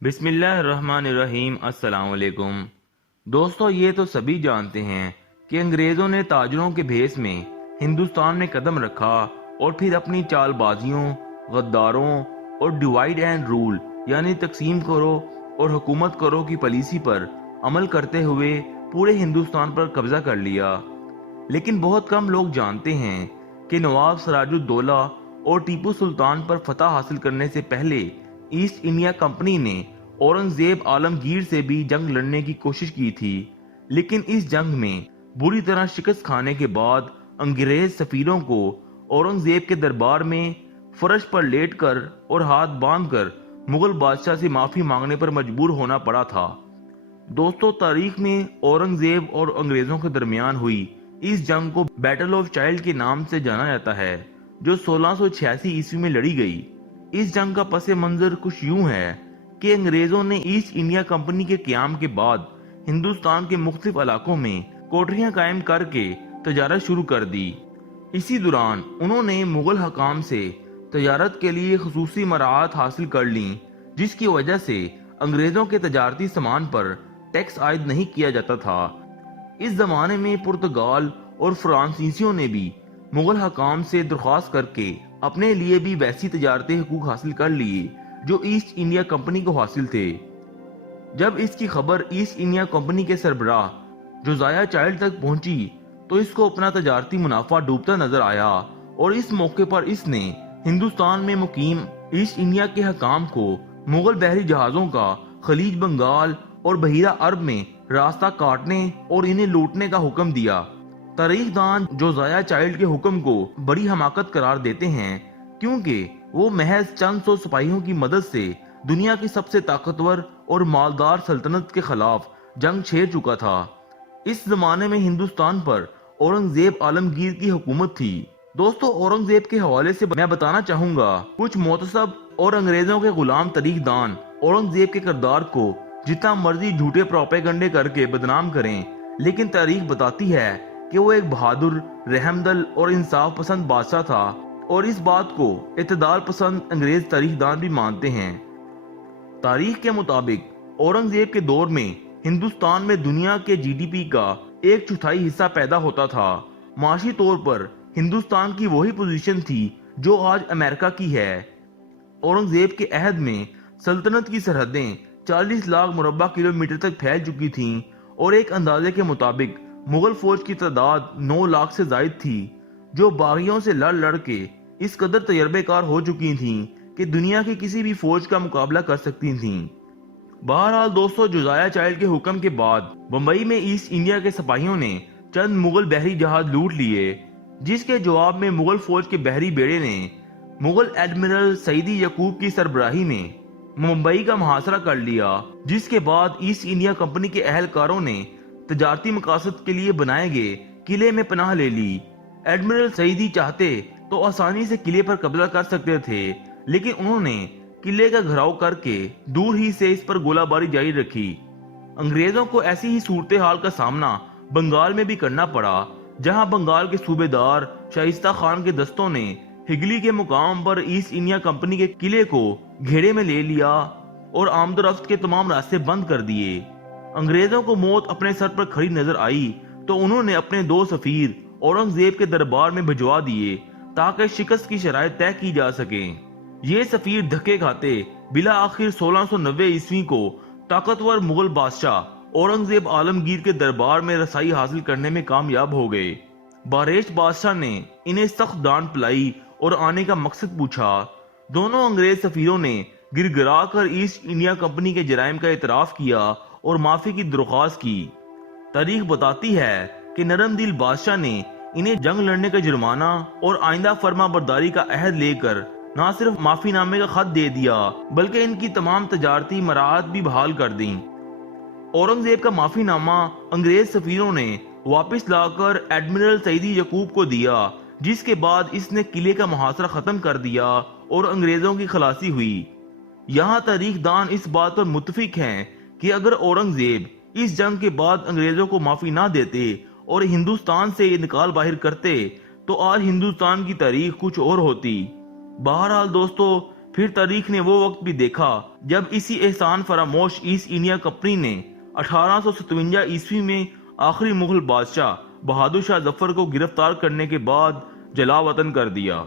बिस्मिल्लाहिर्रहमानिर्रहीम। अस्सलाम वालेकुम। दोस्तों, ये तो सभी जानते हैं कि अंग्रेज़ों ने ताजरों के भेस में हिंदुस्तान में कदम रखा और फिर अपनी चालबाजियों, गद्दारों और डिवाइड एंड रूल यानी तकसीम करो और हुकूमत करो की पॉलिसी पर अमल करते हुए पूरे हिंदुस्तान पर कब्जा कर लिया। लेकिन बहुत कम लोग जानते हैं कि नवाब सिराजुद्दौला और टीपू सुल्तान पर फतह हासिल करने से पहले ईस्ट इंडिया कंपनी ने औरंगजेब आलमगीर से भी जंग लड़ने की कोशिश की थी। लेकिन इस जंग में बुरी तरह शिकस्त खाने के बाद अंग्रेज सफीरों को औरंगजेब के दरबार में फर्श पर लेटकर और हाथ बांधकर मुगल बादशाह से माफी मांगने पर मजबूर होना पड़ा था। दोस्तों, तारीख में औरंगजेब और अंग्रेजों के दरमियान हुई इस जंग को बैटल ऑफ चाइल्ड के नाम से जाना जाता है, जो 1686 ईस्वी में लड़ी गई। इस जंग का पस मंजर कुछ यूं है कि अंग्रेजों ने ईस्ट इंडिया कंपनी के क़याम के बाद हिंदुस्तान के मुख्तलिफ इलाकों में कोठरियां कायम करके तजारत शुरू कर दी। इसी दौरान उन्होंने मुगल हकाम से तजारत के लिए खुसूसी मराहत हासिल कर ली, जिसकी वजह से अंग्रेजों के तजारती सामान पर टैक्स आयद नहीं किया जाता था। इस जमाने में पुर्तगाल और फ्रांसीसियों ने भी मुगल हकाम से दरख्वास्त करके अपने लिए भी वैसी तजारती हुकूक हासिल कर लिए जो ईस्ट इंडिया कंपनी को हासिल थे। जब इसकी खबर ईस्ट इंडिया कंपनी के सरबराह जोसियाह चाइल्ड तक पहुंची तो इसको अपना तजारती मुनाफा डूबता नजर आया और इस मौके पर इसने हिंदुस्तान में मुकीम ईस्ट इंडिया के हकाम को मुगल बहरी जहाजों का खलीज बंगाल और बहीरा अरब में रास्ता काटने और इन्हें लूटने का हुक्म दिया। तारीखदान जोसियाह चाइल्ड के हुक्म को बड़ी हमाकत करार देते हैं, क्योंकि वो महज चंद सौ सिपाहियों की मदद से दुनिया की सबसे ताकतवर और मालदार सल्तनत के खिलाफ जंग छेड़ चुका था। इस जमाने में हिंदुस्तान पर औरंगजेब आलमगीर की हुकूमत थी। दोस्तों, औरंगजेब के हवाले से मैं बताना चाहूंगा, कुछ मोतसब और अंग्रेजों के गुलाम तारीखदान औरंगजेब के किरदार को जितना मर्जी झूठे प्रोपेगंडे करके बदनाम करें, लेकिन तारीख बताती है कि वो एक बहादुर, रहमदिल और इंसाफ पसंद बादशाह था, और इस बात को इत्तेदाल पसंद अंग्रेज तारीखदान भी मानते हैं। तारीख के मुताबिक औरंगजेब के दौर में हिंदुस्तान में दुनिया के जीडीपी का 1/4 हिस्सा पैदा होता था। माशी तौर पर हिंदुस्तान की वही पोजीशन थी जो आज अमेरिका की है। औरंगजेब के अहद में सल्तनत की सरहदें 40 लाख मुरब्बा किलोमीटर तक फैल चुकी थीं और एक अंदाजे के मुताबिक मुगल फौज की तादाद 9 लाख से जायद थी, जो बागियों से लड़ लड़ के इस कदर तजर्बेकार हो चुकी थीं कि दुनिया की किसी भी फौज का मुकाबला कर सकती थीं। बहरहाल दोस्तों, जोसियाह चाइल्ड के हुक्म के बाद बंबई में ईस्ट इंडिया के सिपाहियों ने चंद मुगल बहरी जहाज लूट लिए, जिसके जवाब में मुगल फौज के बहरी बेड़े ने मुगल एडमिरल सईदी यकूब की सरबराही में मुंबई का मुहासरा कर लिया, जिसके बाद ईस्ट इंडिया कंपनी के अहलकारों ने तजारती मकासद के लिए बनाए गए किले में पनाह ले ली। एडमिरल सईदी चाहते तो आसानी से किले पर कब्जा कर सकते थे, लेकिन उन्होंने किले का घेराव करके दूर ही से इस पर गोलाबारी जारी रखी। अंग्रेजों को ऐसी ही सूरत हाल का सामना बंगाल में भी करना पड़ा, जहां बंगाल के सूबेदार शाइस्ता खान के दस्तों ने हिगली के मुकाम पर ईस्ट इंडिया कंपनी के किले को घेरे में ले लिया और आमदोरफ्त के तमाम रास्ते बंद कर दिए। अंग्रेजों को मौत अपने सर पर खड़ी नजर आई तो उन्होंने अपने 2 सफीर औरंगजेब के दरबार में भिजवा दिए ताकि शिकस्त की शराइत तय की जा सके। ये सफीर धक्के खाते बिला आखिर 1690 ईस्वी को ताकतवर मुगल बादशाह औरंगजेब आलमगीर के दरबार में रसाई हासिल करने में कामयाब हो गए। बारेश बादशाह ने इन्हें सख्त डांट पिलाई और आने का मकसद पूछा। दोनों अंग्रेज सफीरों ने गिड़गिड़ा कर ईस्ट इंडिया कंपनी के जराइम का इतराफ किया और माफी की दरख्वास्त की। तारीख बताती है कि नरम दिल बादशाह ने इन्हें जंग लड़ने का जुर्माना और आइंदा फर्मा बरदारी का अहद लेकर न सिर्फ माफी नामे का खत दे दिया, बल्कि इनकी तमाम तजारती मराहत भी बहाल कर दी। औरंगजेब का माफीनामा अंग्रेज सफीरों ने वापस लाकर एडमिरल सईदी यकूब को दिया, जिसके बाद इसने किले का मुहासरा खत्म कर दिया और अंग्रेजों की खलासी हुई। यहाँ तारीखदान इस बात पर मुत्तफिक हैं कि अगर औरंगजेब इस जंग के बाद अंग्रेजों को माफी ना देते और हिंदुस्तान से निकाल बाहर करते तो आज हिंदुस्तान की तारीख कुछ और होती। बहरहाल दोस्तों, پھر تاریخ نے وہ وقت بھی دیکھا جب اسی احسان فراموش ایسٹ انڈیا کمپنی نے 1857 عیسوی میں آخری مغل بادشاہ بہادر شاہ ظفر کو گرفتار کرنے کے بعد جلا وطن کر دیا۔